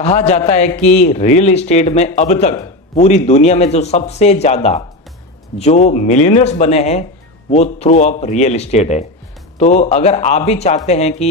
कहा जाता है कि रियल एस्टेट में अब तक पूरी दुनिया में जो सबसे ज्यादा जो मिलियनर्स बने हैं वो थ्रू ऑफ रियल एस्टेट है। तो अगर आप भी चाहते हैं कि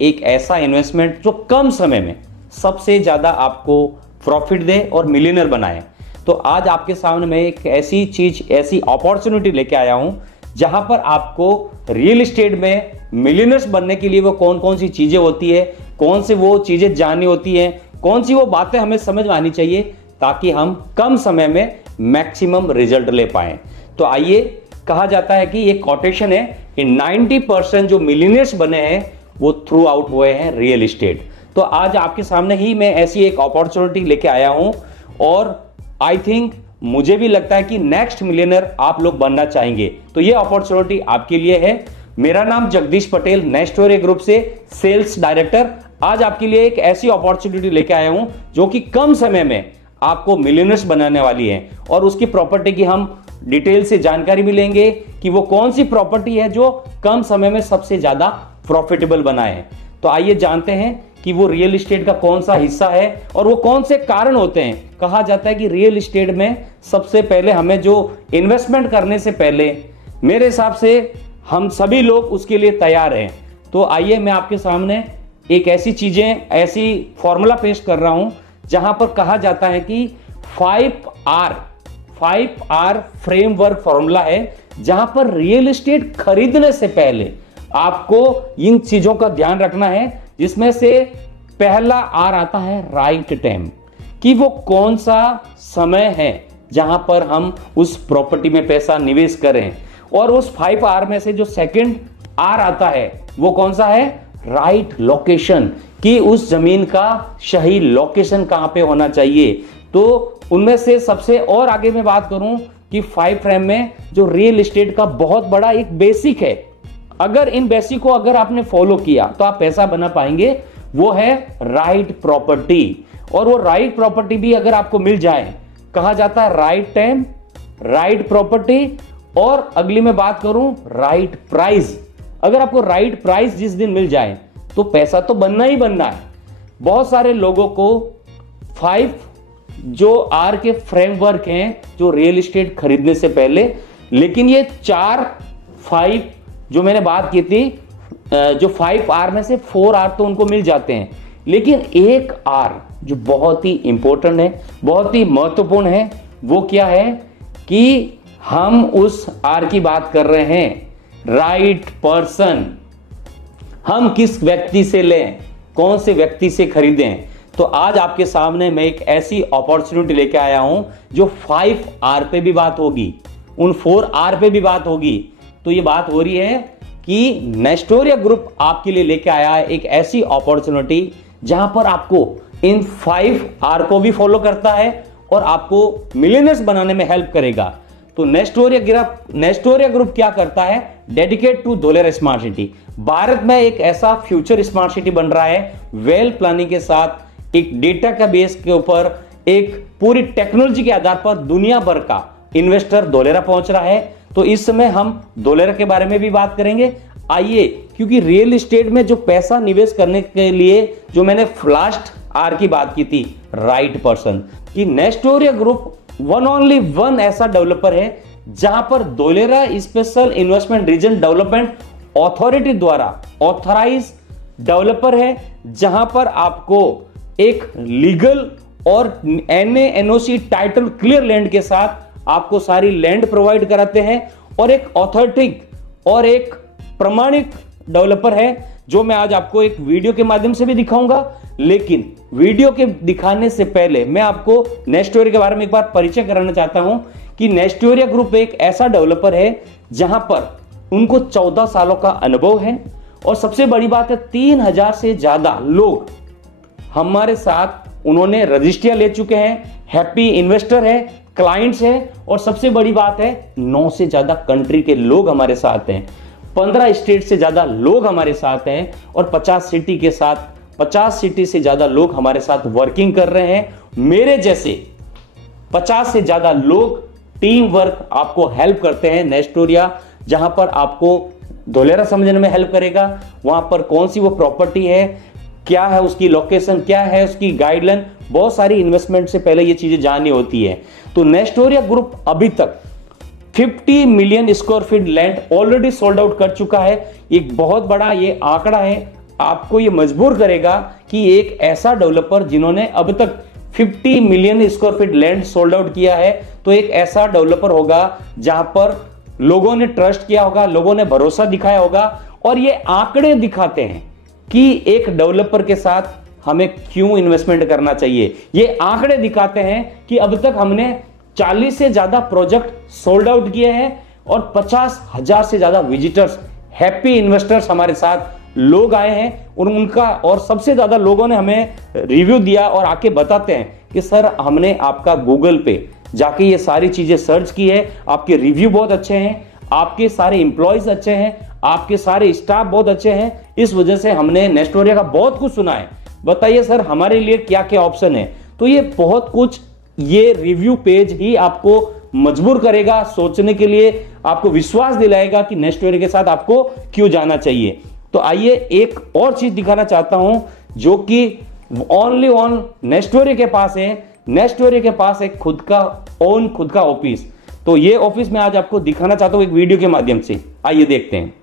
एक ऐसा इन्वेस्टमेंट जो कम समय में सबसे ज्यादा आपको प्रॉफिट दे और मिलियनर बनाए, तो आज आपके सामने मैं एक ऐसी चीज, ऐसी अपॉर्चुनिटी लेके आया हूं जहां पर आपको रियल एस्टेट में मिलियनर्स बनने के लिए वो कौन कौन सी चीजें होती है, कौन सी वो चीजें जाननी होती है, कौन सी वो बातें हमें समझ में आनी चाहिए ताकि हम कम समय में मैक्सिमम रिजल्ट ले पाए। तो आइए, कहा जाता है कि ये कोटेशन है कि 90% जो मिलियनर्स बने हैं वो थ्रू आउट हुए हैं रियल एस्टेट। तो आज आपके सामने ही मैं ऐसी एक अपॉर्चुनिटी लेके आया हूं और आई थिंक मुझे भी लगता है कि नेक्स्ट मिलियनर आप लोग बनना चाहेंगे, तो ये अपॉर्चुनिटी आपके लिए है। मेरा नाम जगदीश पटेल, नेस्टोरिया ग्रुप से सेल्स डायरेक्टर। आज आपके लिए एक ऐसी अपॉर्चुनिटी लेके आया हूं जो कि कम समय में आपको मिलियनर्स बनाने वाली है और उसकी प्रॉपर्टी की हम डिटेल से जानकारी भी लेंगे कि वो कौन सी प्रॉपर्टी है जो कम समय में सबसे ज्यादा प्रॉफिटेबल बनाए। तो आइए जानते हैं कि वो रियल एस्टेट का कौन सा हिस्सा है और वो कौन से कारण होते हैं। कहा जाता है कि रियल एस्टेट में सबसे पहले हमें जो इन्वेस्टमेंट करने से पहले मेरे हिसाब से हम सभी लोग उसके लिए तैयार हैं। तो आइए, मैं आपके सामने एक ऐसी चीजें, ऐसी फॉर्मूला पेश कर रहा हूं जहां पर कहा जाता है कि 5R फ्रेमवर्क फॉर्मूला है, जहां पर रियल एस्टेट खरीदने से पहले आपको इन चीजों का ध्यान रखना है, जिसमें से पहला आर आता है राइट टाइम, कि वो कौन सा समय है जहां पर हम उस प्रॉपर्टी में पैसा निवेश करें। और उस 5R में से जो सेकंड आर आता है वो कौन सा है, राइट लोकेशन, कि उस जमीन का सही लोकेशन कहां पे होना चाहिए। तो उनमें से सबसे और आगे मैं बात करूं कि 5 फ्रेम में जो रियल एस्टेट का बहुत बड़ा एक बेसिक है, अगर इन बेसिक को अगर आपने फॉलो किया तो आप पैसा बना पाएंगे, वो है राइट प्रॉपर्टी। और वो राइट प्रॉपर्टी भी अगर आपको मिल जाए, कहा जाता है राइट टाइम, राइट प्रॉपर्टी, और अगली में बात करूं राइट प्राइस। अगर आपको राइट प्राइस जिस दिन मिल जाए तो पैसा तो बनना ही बनना है। बहुत सारे लोगों को 5 जो आर के फ्रेमवर्क हैं जो रियल एस्टेट खरीदने से पहले, लेकिन ये 4-5 जो मैंने बात की थी, जो 5R में से 4R तो उनको मिल जाते हैं, लेकिन एक R जो बहुत ही इंपॉर्टेंट है, बहुत ही महत्वपूर्ण है, वो क्या है कि हम उस R की बात कर रहे हैं, राइट पर्सन। हम किस व्यक्ति से लें, कौन से व्यक्ति से खरीदें। तो आज आपके सामने मैं एक ऐसी अपॉर्चुनिटी लेके आया हूं जो 5R पे भी बात होगी, उन 4R पे भी बात होगी। तो ये बात हो रही है कि नेस्टोरिया ग्रुप आपके लिए लेके आया है एक ऐसी अपॉर्चुनिटी जहां पर आपको इन 5R को भी फॉलो करता है और आपको मिलियनर्स बनाने में हेल्प करेगा। तो नेस्टोरिया ग्रुप क्या करता है, dedicate to Dholera smart city. Bharat में एक ऐसा फ्यूचर स्मार्ट सिटी बन रहा है, वेल प्लानिंग के साथ, एक डेटा का बेस के ऊपर, एक पूरी टेक्नोलॉजी के आधार पर दुनिया भर का इन्वेस्टर धोलेरा पहुंच रहा है। तो इस समय हम धोलेरा के बारे में भी बात करेंगे। आइए, क्योंकि रियल एस्टेट में जो पैसा निवेश करने के लिए जो मैंने लास्ट आर की बात की थी, राइट पर्सन, कि नेस्टोरिया ग्रुप वन ओनली वन ऐसा डेवलपर है जहां पर Dholera special investment region development authority द्वारा ऑथराइज डेवलपर है, जहां पर आपको एक लीगल और NA/NOC टाइटल क्लियर लैंड के साथ आपको सारी लैंड प्रोवाइड कराते हैं, और एक ऑथेंटिक और एक प्रमाणित डेवलपर है जो मैं आज आपको एक वीडियो के माध्यम से भी दिखाऊंगा। लेकिन वीडियो के दिखाने से पहले मैं आपको नेस्टोरिया के बारे में एक बार परिचय कराना चाहता हूं कि नेस्टोरिया ग्रुप एक ऐसा डेवलपर है जहां पर उनको 14 सालों का अनुभव है, और सबसे बड़ी बात है 3000 से ज्यादा लोग हमारे साथ उन्होंने रजिस्ट्रियां ले चुके हैं, हैप्पी इन्वेस्टर है, क्लाइंट्स है, और सबसे बड़ी बात है 9 से ज्यादा कंट्री के लोग हमारे साथ हैं, 15 स्टेट से ज्यादा लोग हमारे साथ हैं, और 50 सिटी से ज्यादा लोग हमारे साथ वर्किंग कर रहे हैं। मेरे जैसे 50 से ज्यादा लोग टीम वर्क आपको हेल्प करते हैं। नेस्टोरिया जहां पर आपको धोलेरा समझने में हेल्प करेगा, वहां पर कौन सी वो प्रॉपर्टी है, क्या है उसकी लोकेशन, क्या है उसकी गाइडलाइन, बहुत सारी इन्वेस्टमेंट से पहले ये चीजें जाननी होती है। तो नेस्टोरिया ग्रुप अभी तक 50 million square feet land already sold out कर चुका है। एक बहुत बड़ा ये आंकड़ा है, आपको ये मजबूर करेगा कि एक ऐसा डेवलपर जिन्होंने अब तक 50 million square feet land sold out किया है, तो एक ऐसा डेवलपर होगा जहां पर लोगों ने ट्रस्ट किया होगा, लोगों ने भरोसा दिखाया होगा। और ये आंकड़े दिखाते हैं कि एक डेवलपर के साथ हमें क्यों इन्वेस्टमेंट करना चाहिए। ये आंकड़े दिखाते हैं कि अब तक हमने 40 से ज्यादा प्रोजेक्ट सोल्ड आउट किए हैं और 50,000 से ज्यादा विजिटर्स, हैप्पी इन्वेस्टर्स हमारे साथ लोग आए हैं और उनका, और सबसे ज्यादा लोगों ने हमें रिव्यू दिया और आके बताते हैं कि सर हमने आपका गूगल पे जाके ये सारी चीजें सर्च की है, आपके रिव्यू बहुत अच्छे हैं, आपके सारे एम्प्लॉयज अच्छे हैं, आपके सारे स्टाफ बहुत अच्छे हैं, इस वजह से हमने नेस्टोरिया का बहुत कुछ सुना है, बताइए सर हमारे लिए क्या क्या ऑप्शन है। तो ये बहुत कुछ, ये रिव्यू पेज ही आपको मजबूर करेगा सोचने के लिए, आपको विश्वास दिलाएगा कि नेस्टोरिया के साथ आपको क्यों जाना चाहिए। तो आइए एक और चीज दिखाना चाहता हूं जो कि ओनली ऑन नेस्टोरिया के पास है। नेस्टोरिया के पास एक खुद का ऑफिस, तो ये ऑफिस मैं आज आपको दिखाना चाहता हूं एक वीडियो के माध्यम से। आइए देखते हैं।